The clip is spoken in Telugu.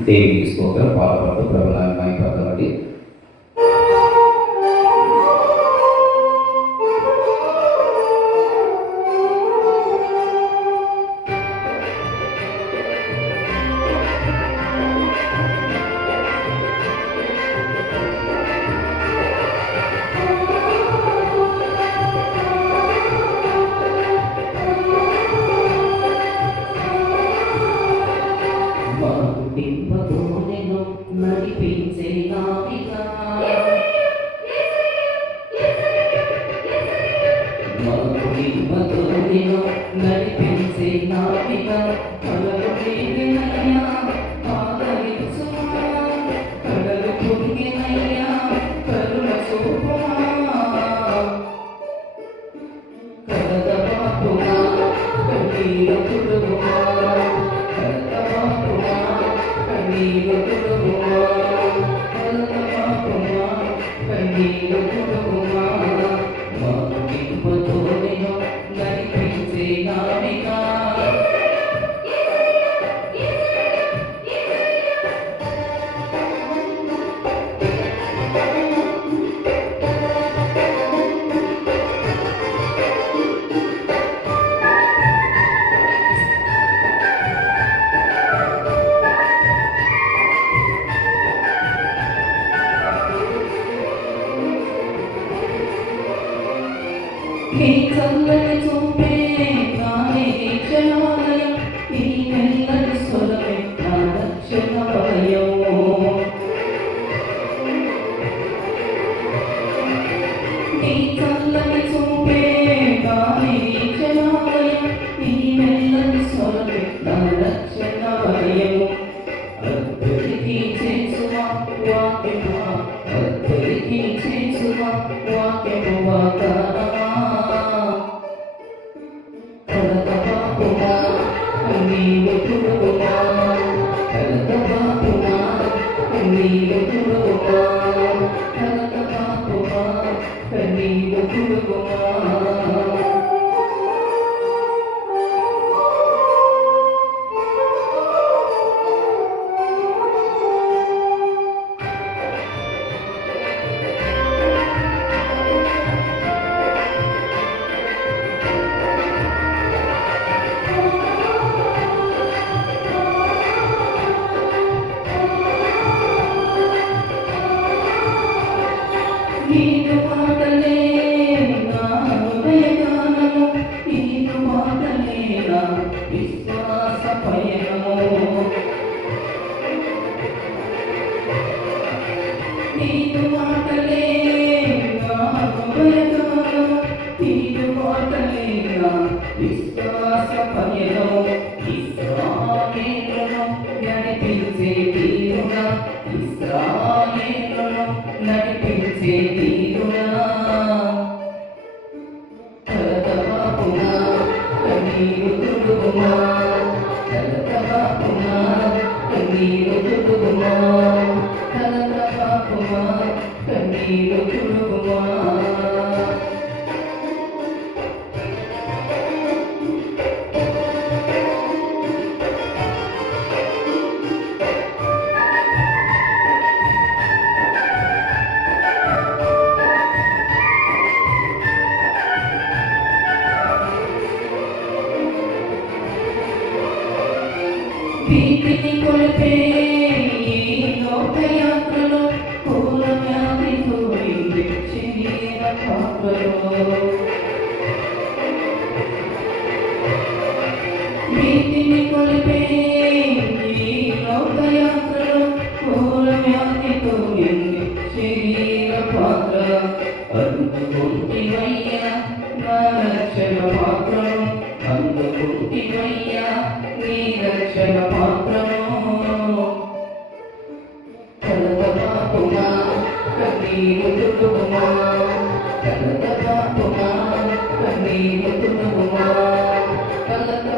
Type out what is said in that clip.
దేవునికి స్తోత్రం పాల్పడుతూ ప్రభుత్వాన్ని మైపడబడి నడిపించే నావిక కలలు లేనినయ్యా కలలు పొంగినయ్యా కరుణ നീ കണ്ണു തുമ്പേ കാണേ കലോലയം നീ కలతబాపుమా కన్నీరు నా ఇస్రాయేలును నడిపించే తీరుగా ఇస్రాయేలును నడిపించే తీరుగా కలతబాపుమా కన్నీరు తుడుగుమా కలతబాపుమా కన్నీరు తుడుగుమా కలతబాపుమా కన్నీరు తుడుగుమా భీతిని కొలిపే ఈ పుట్టినయ్యా నీ రక్షణ పాత్రము తనత పాపునా కన్నీరు తుడుమా తనత పాపునా కన్నీరు తుడుమా తనత